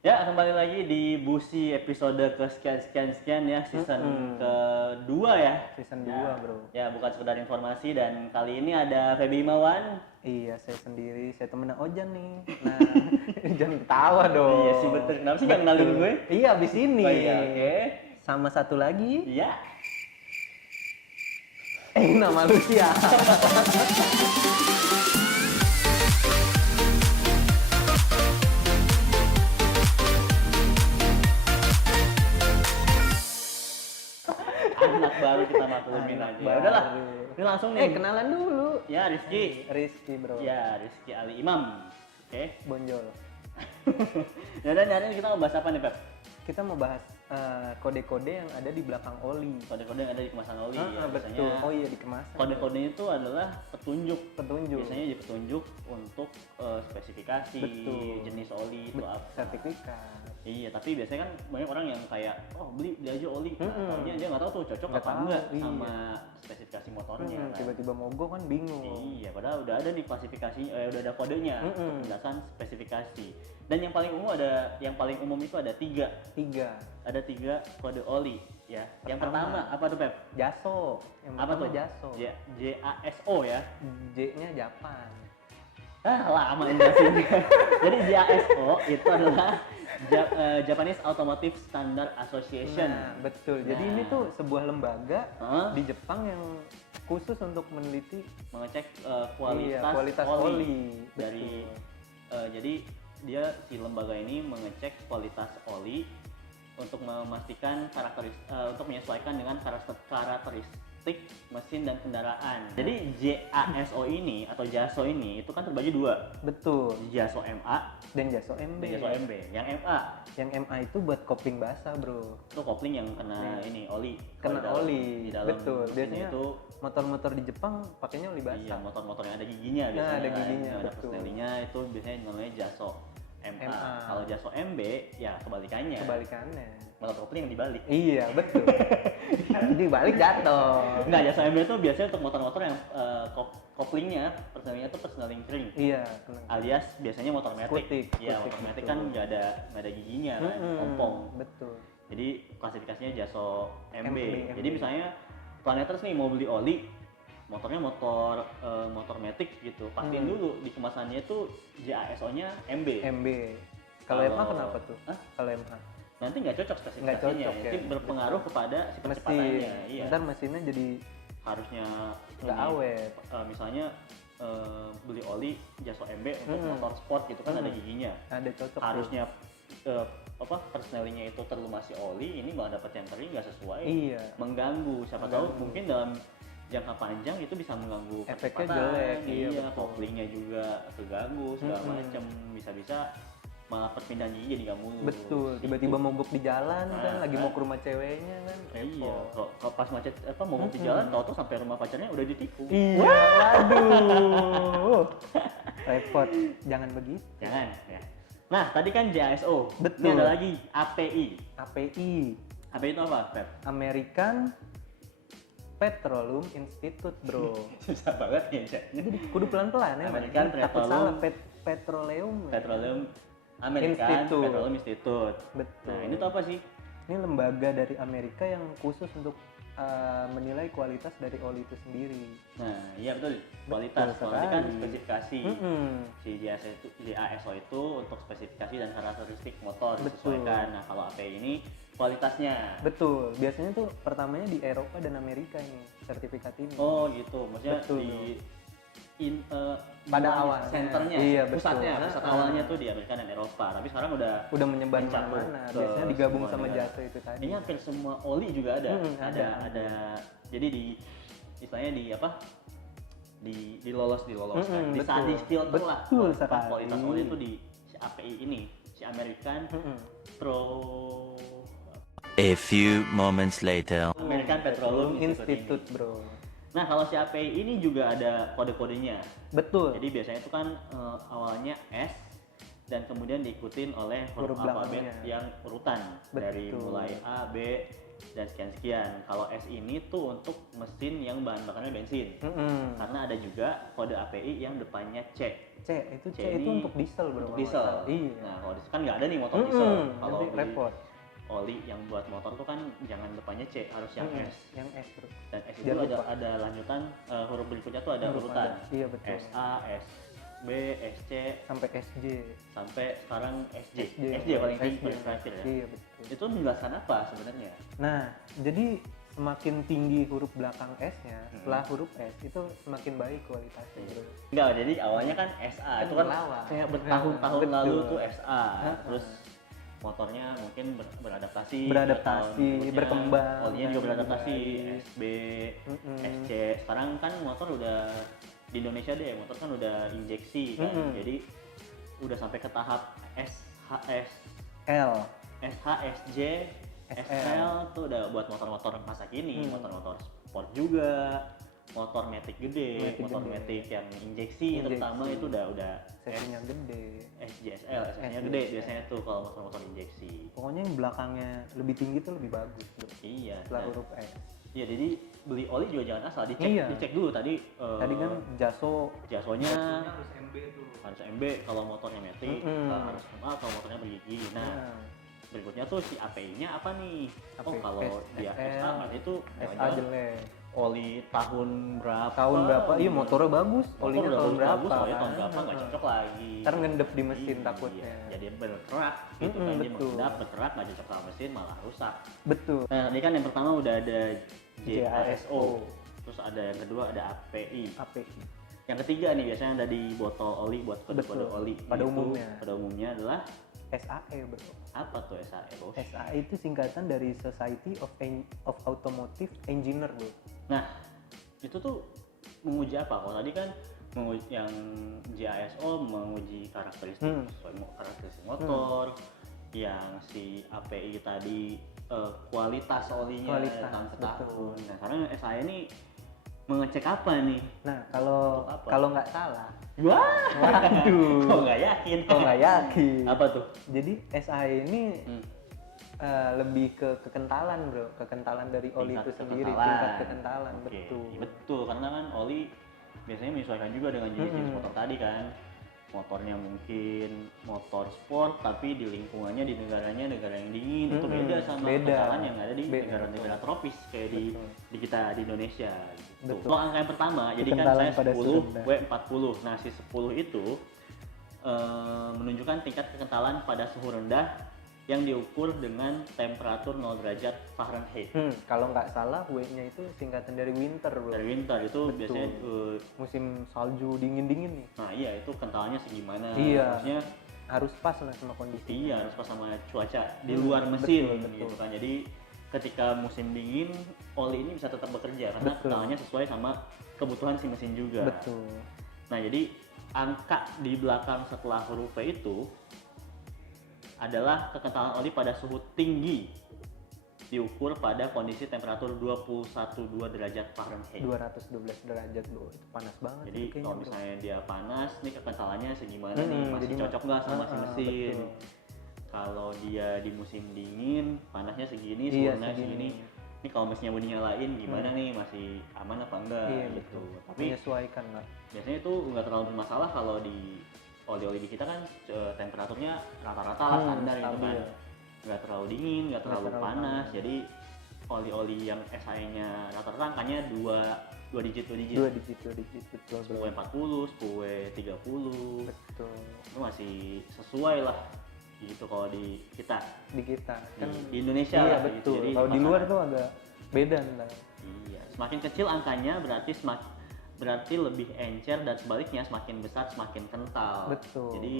Ya, kembali lagi di Busi episode ke sekian ya, season kedua ya. Season 2 Ya, bro. ya, bukan sekedar informasi, dan kali ini ada Feby Imawan. Iya, saya sendiri, saya temennya Ojan nih. Nah, jangan ketawa dong. Iya sih, betul. Kenapa sih jangan kenalin gue? Iya, abis ini. Oh iya, oke. Sama satu lagi. Iya. Nama Lucia. Anak baru kita maklumin Anak aja. baru. Udahlah. Ini langsung nih. Kenalan dulu. Ya, Rizky. Rizky bro. Ya, Rizky Ali Imam. Oke. Bonjol. Ya, dan hari ini kita mau bahas apa nih, Pep? Kita mau bahas kode-kode yang ada di belakang oli. Kode-kode yang ada di kemasan oli. Ya, Betul. biasanya Oh iya, di kemasan. kode-kodenya itu adalah petunjuk. Biasanya jadi petunjuk untuk spesifikasi Betul. jenis oli itu apa. Sertifikat. Iya, tapi biasanya kan banyak orang yang kayak beli aja oli, taunya dia nggak tahu tuh cocok Nggak apa tahu, enggak iya. sama spesifikasi motornya. Kan. Tiba-tiba mogok kan bingung. Iya, padahal udah ada di klasifikasi, udah ada kodenya, penjelasan spesifikasi. Dan yang paling umum itu ada tiga. Ada tiga kode oli, ya. Yang pertama apa tuh, Pep? JASO. Yang Apa tuh? JASO. JASO ya. J-nya Japan. Lama jelasinnya. Jadi JASO itu adalah Japanese Automotive Standard Association. Nah, betul. Jadi ini tuh sebuah lembaga di Jepang yang khusus untuk meneliti mengecek kualitas oli. Dari jadi dia si lembaga ini mengecek kualitas oli untuk memastikan untuk menyesuaikan dengan karakteristik mesin dan kendaraan. Jadi JASO ini atau JASO ini itu kan terbagi dua. Betul. JASO MA Dan JASO MB. dan JASO MB. Yang MA Yang MA itu buat kopling basah, bro. itu kopling yang kena ini oli. Kena oli. Di dalam Betul. mesinnya Biasanya itu motor-motor di Jepang pakainya oli basah. iya, motor-motor yang ada giginya Nah, biasanya. ada giginya, Yang ada betul. persnelingnya itu biasanya namanya JASO MA. Kalau JASO MB ya kebalikannya. Kebalikannya. Motor kopling yang dibalik. Iya, betul. Dibalik jatuh. Enggak, JASO MB itu biasanya untuk motor-motor yang koplingnya, persnelingnya itu persneling ring. Iya, Alias biasanya motor matic. Iya, motor matic kan nggak ada giginya kan, ompong. Betul. Jadi klasifikasinya JASO MB. MB. Jadi misalnya Planeters nih mau beli oli, motornya motor matic gitu. Pastiin dulu di kemasannya itu JASO-nya MB. MB. Kalau MH kenapa tuh? Hah? Kalau MH? Nanti nggak cocok Nggak spesifikasinya. cocok, Nanti ya. berpengaruh kepada si Mesin. kecepatannya. Iya. Ntar mesinnya jadi Harusnya nggak ini, awet. misalnya beli oli JASO MB untuk motor sport gitu kan ada giginya. Ada cocok. Harusnya persnelingnya itu terlumasi oli, ini malah dapat yang kering nggak sesuai. Iya. Mengganggu. Siapa tahu mungkin dalam jangka panjang itu bisa mengganggu Efeknya percepatan. jelek, iya, Iya, betul. koplingnya juga terganggu segala macam. Bisa-bisa malah perpindahan gigi jadi nggak mulus. Betul. Tiba-tiba mogok di jalan kan, lagi kan. mau ke rumah ceweknya kan. Iya, kalau pas macet mau di jalan, tahu sampai rumah pacarnya udah ditikung. Iya, waduh. Repot. Jangan begitu. Jangan ya. Nah, tadi kan JASO. Betul. Ini ada lagi API. API. API itu apa, Pep? American Petroleum Institute, bro. Susah banget ya, Cak. Jadi kudu pelan-pelan ya. American Takut Petroleum- salah. Petroleum. ya. Petroleum American Institute. Petroleum Institute. Betul. Nah, ini tuh apa sih? Ini lembaga dari Amerika yang khusus untuk menilai kualitas dari oli itu sendiri. Nah, iya betul. Kualitas. Kalau tadi kan sekali. spesifikasi. Si JASO itu untuk spesifikasi dan karakteristik motor Betul. disesuaikan. Nah, kalau API ini kualitasnya. Betul. Biasanya tuh pertamanya di Eropa dan Amerika ini sertifikat ini. Oh, gitu. Maksudnya Betul. pada awal senternya, iya, pusat betul. awalnya tuh di Amerika dan Eropa. Tapi sekarang udah menyebar mencakup mana-mana. ke Biasanya digabung semua sama negara. JASO itu tadi. Ini hampir semua oli juga ada. Ada. Jadi istilahnya diloloskan, betul. di filter lah. Betul sekali. Kualitas oli itu di si API ini, si American Pro A few moments later. American Petroleum Institute, ini. bro. Nah, kalau si API ini juga ada kode-kodenya. Betul. Jadi biasanya itu kan awalnya S dan kemudian diikutin oleh huruf Huruf alfabet belakangnya. yang urutan dari Betul. mulai A, B, dan sekian-sekian. Kalau S ini tuh untuk mesin yang bahan bakarnya bensin. Karena ada juga kode API yang depannya C. C itu ini untuk diesel bro. Untuk diesel. Iya. Nah, kalau diesel kan nggak ada nih motor diesel. Kalau Nanti beli repot. oli yang buat motor tuh kan jangan depannya C, harus yang S. Yang S bro. Dan S itu Jangan lupa. ada lanjutan huruf berikutnya tuh ada Huruf urutan. ada. Iya betul. SA, SB, SC Sampai SJ. sampai sekarang SJ. SJ, SJ paling tinggi SJ. paling terakhir ya. Iya betul. Itu menjelaskan apa sebenarnya? Nah, jadi semakin tinggi huruf belakang S-nya, setelah huruf S itu semakin baik kualitasnya bro. Enggak, jadi awalnya kan SA itu kan berlawan. kayak bertahun-tahun Betul. lalu tuh SA. Terus motornya mungkin beradaptasi, berikutnya berkembang, olinya juga beradaptasi, baik. SB, SC. Sekarang kan motor udah di Indonesia deh, motor kan udah injeksi kan, jadi udah sampai ke tahap SHS, L. SHSJ, SL. SL tuh udah buat motor-motor masa kini, motor-motor sport juga, motor matic gede, Matic motor gede. matic yang injeksi terutama itu udah Sesinya gede. SJSL, SL-nya SJSL. gede biasanya tuh kalau motor-motor injeksi. Pokoknya yang belakangnya lebih tinggi tuh lebih bagus bro. Iya. Setelah dan- huruf S. Iya, jadi beli oli juga jangan asal dicek, Iya. dicek dulu tadi. Tadi kan jaso jasonya harus MB tuh. harus MB kalau motornya matic, harus MA kalau motornya bergigi. Nah, berikutnya tuh si API-nya apa nih? Oh, API, kalau dia SL, SA berarti itu SA jelek. oli tahun berapa? Tahun berapa? Iya motornya bagus. Motor Olinya udah tahun berapa? bagus, soalnya tahun kan? berapa nggak cocok lagi. Ntar ngendep di mesin Iya, takutnya. jadi berkerak gitu kan, dia betul. mengendap berkerak nggak cocok sama mesin malah rusak. Betul. Nah, tadi kan yang pertama udah ada JASO, JASO. terus ada yang kedua ada API. API. Yang ketiga nih biasanya ada di botol oli buat kode-kode Betul. oli. Pada umumnya. Pada umumnya adalah SAE bro. apa tuh SAE bos? SAE itu singkatan dari Society of Automotive Engineer bro. Nah, itu tuh menguji apa? Kalau tadi kan menguji yang JASO menguji karakteristik sesuai karakteristik motor, yang si API tadi kualitas olinya Kualitas, tahun ke betul. tahun. Nah, sekarang SAE ini mengecek apa nih? Nah kalau Untuk apa? kalau nggak salah, Wah, waduh, kok nggak yakin? kok nggak yakin. Apa tuh? Jadi SAE ini lebih ke kekentalan bro, kekentalan dari oli Tingkat itu sendiri, kekentalan. tingkat kekentalan. Oke, Betul. iya, betul, karena kan oli biasanya menyesuaikan juga dengan jenis-jenis motor tadi kan. Motornya mungkin motor sport tapi di lingkungannya di negaranya negara yang dingin, itu beda sama beda. kekentalan yang ada di Beda, negara-negara tropis kayak di kita di Indonesia gitu. Betul. Kalau angka yang pertama, jadi kan Kekentalan saya pada 10 suhu rendah. W40. Nah, si 10 itu menunjukkan tingkat kekentalan pada suhu rendah yang diukur dengan temperatur 0 derajat Fahrenheit. Kalau nggak salah W-nya itu singkatan dari winter bro. Dari winter itu Betul. biasanya Musim salju dingin-dingin nih. nah iya itu kentalannya segimana. Iya. Maksudnya Harus pas lah sama kondisi. iya harus pas sama cuaca di luar mesin betul. gitu kan. Jadi ketika musim dingin oli ini bisa tetap bekerja karena Betul. kentalannya sesuai sama kebutuhan si mesin juga. Betul. Nah, jadi angka di belakang setelah huruf V itu adalah kekentalan oli pada suhu tinggi diukur pada kondisi temperatur 21,2 derajat Fahrenheit. 212 derajat bro, itu panas banget. Jadi itu kayaknya, kalau bro. misalnya dia panas, nih kekentalannya segimana nih, masih jadi cocok nggak sama si mesin? betul. Kalau dia di musim dingin, panasnya segini, Iya, suhunya segini. segini. Ini kalau mesinnya mau dinyalain gimana nih, masih aman apa enggak Iya gitu. betul. Tapi Menyesuaikan lah. biasanya itu nggak terlalu bermasalah kalau di oli-oli di kita kan temperaturnya rata-rata lah standar gitu kan. stabil. Nggak terlalu dingin, nggak terlalu terlalu panas. panas. Jadi oli-oli yang SAE-nya rata-rata angkanya 2 digit. 2 digit betul bro. 10W40, 10W30 Betul. itu masih sesuai lah gitu kalau di kita Di kita kan di Indonesia iya lah, gitu. betul. Jadi Kalau di luar makanan- tuh agak beda ntar. iya, semakin kecil angkanya berarti lebih encer dan sebaliknya semakin besar semakin kental. Betul. Jadi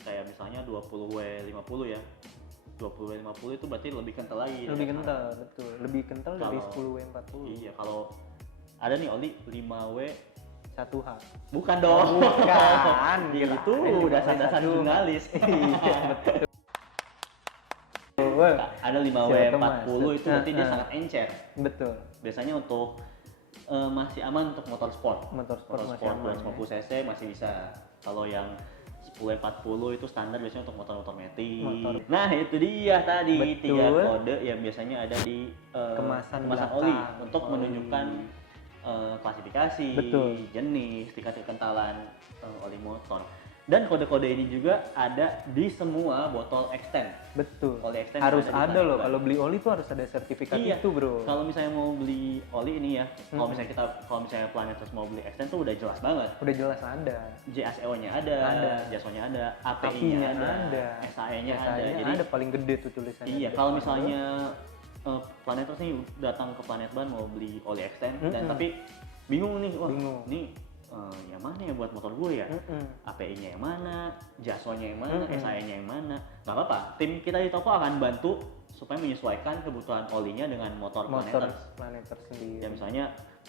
kayak misalnya 20W50 ya. 20W50 itu berarti lebih kental lagi. Lebih ya. kental, betul. Lebih kental dari Kalau- 10W40. Iya, kalau ada nih oli 5W 1H. bukan dong. Bukan. Itu Kirain dasar-dasar 5W1H. jurnalis. Iya, betul. Wah, Ada Si 5W40 otomatis. itu berarti dia sangat encer. betul. Biasanya untuk masih aman untuk motor sport. Motor sport masih aman, 250 cc masih bisa. Kalau yang W40 itu standar biasanya untuk motor-motor matic. Motor. Nah itu dia tadi Betul. 3 kode yang biasanya ada di Kemasan oli belakang. untuk Oli. menunjukkan klasifikasi, Betul. jenis, tingkat kekentalan oli motor. Dan kode-kode ini juga ada di semua botol extend. Betul. Oli extend Harus yang ada di loh. planet Kalau beli oli tuh harus ada sertifikat Iya. itu, bro. Kalau misalnya mau beli oli ini ya, kalau misalnya Planetas mau beli extend tuh udah jelas banget. Udah jelas ada. JSEO-nya ada, JASO-nya ada, API-nya API-nya ada, ada. SAE-nya ada. SAE-nya Jadi ada paling gede tuh tulisannya. iya, di kalau depan. misalnya Planetas nih datang ke Planet Ban mau beli oli extend dan tapi bingung nih, wah Bingung. ini yang mana ya buat motor gue ya? API-nya yang mana, JASO-nya yang mana, SAE-nya yang mana? Nggak apa-apa, tim kita di toko akan bantu supaya menyesuaikan kebutuhan olinya dengan motor Planetas. Planetas sendiri. Ya misalnya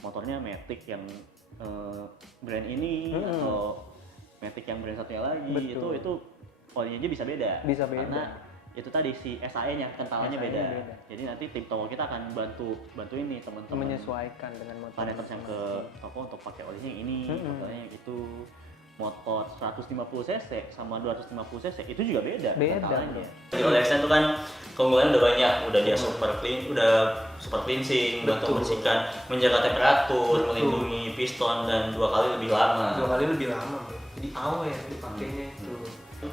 motornya Matic yang brand ini atau Matic yang brand satunya lagi, Betul. itu olinya aja bisa beda. Bisa beda. Karena itu tadi si SAE-nya kentalannya SAE-nya beda. beda. Jadi nanti tim toko kita akan bantuin nih teman-teman menyesuaikan dengan motor Planetas yang ke toko untuk pakai olinya yang ini, motornya yang itu. Motor 150 cc sama 250 cc itu juga beda. Beda, Jadi oli extend itu kan keunggulannya udah banyak, udah dia super cleansing, bantu membersihkan, menjaga temperatur, melindungi piston dan 2 kali lebih lama. 2 kali lebih lama, bro. Jadi awet dipakainya itu.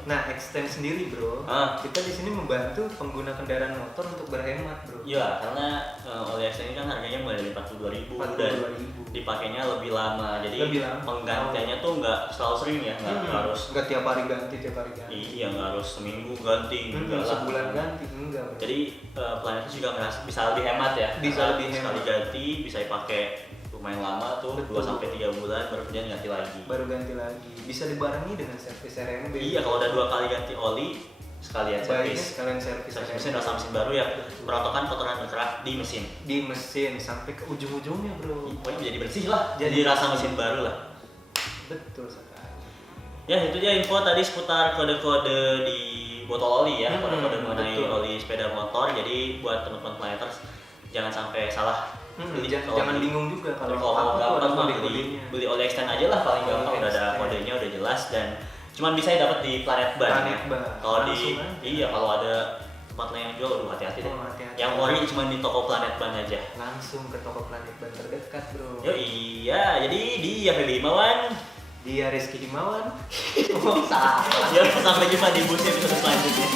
Nah, extend sendiri, bro. Kita di sini membantu pengguna kendaraan motor untuk berhemat, bro. Iya, karena oli extend ini kan harganya mulai dari 42.000 dan 42.000. dipakainya lebih lama. Jadi Lebih lama. penggantiannya tuh nggak selalu sering ya, nggak harus. Nggak tiap hari ganti. Iya, nggak harus seminggu ganti, enggak lah. Sebulan ganti, enggak, bro. Jadi Planetas juga bisa lebih hemat ya. Bisa Karena lebih hemat. Sekali ganti bisa dipakai lumayan lama tuh, Betul. 2-3 bulan baru kemudian ganti lagi. Baru ganti lagi. Bisa dibarengi dengan servis RMB. Iya, kalau udah 2 kali ganti oli sekalian Baiknya servis. sekalian servis Servisnya udah sama mesin baru ya. Perawatan kotoran bergerak di mesin. di mesin sampai ke ujung-ujungnya, bro. Pokoknya jadi bersih lah. Jadi rasa mesin baru lah. Betul sekali. Ya itu dia info tadi seputar kode-kode di botol oli ya, kode-kode mengenai betul. oli sepeda motor. Jadi buat teman-teman Planeters jangan sampai salah. Beli. Kalau Jangan beli- bingung juga kalau Kalau apa tuh ada gampang mah kode-kodenya. beli oli extend aja lah paling gampang, Oli udah ada extend. kodenya udah jelas dan cuman bisa dapat di Planet Ban. Planet Ban. Kalau di Langsung aja. iya kalau ada tempat lain yang jual aduh hati-hati deh. Oh, hati-hati. Yang ori cuma di toko Planet Ban aja. Langsung ke toko Planet Ban terdekat, bro. Yo iya, jadi dia Feby Himawan. Dia Rizky Himawan. Salah. Ya sampai jumpa di bus episode selanjutnya.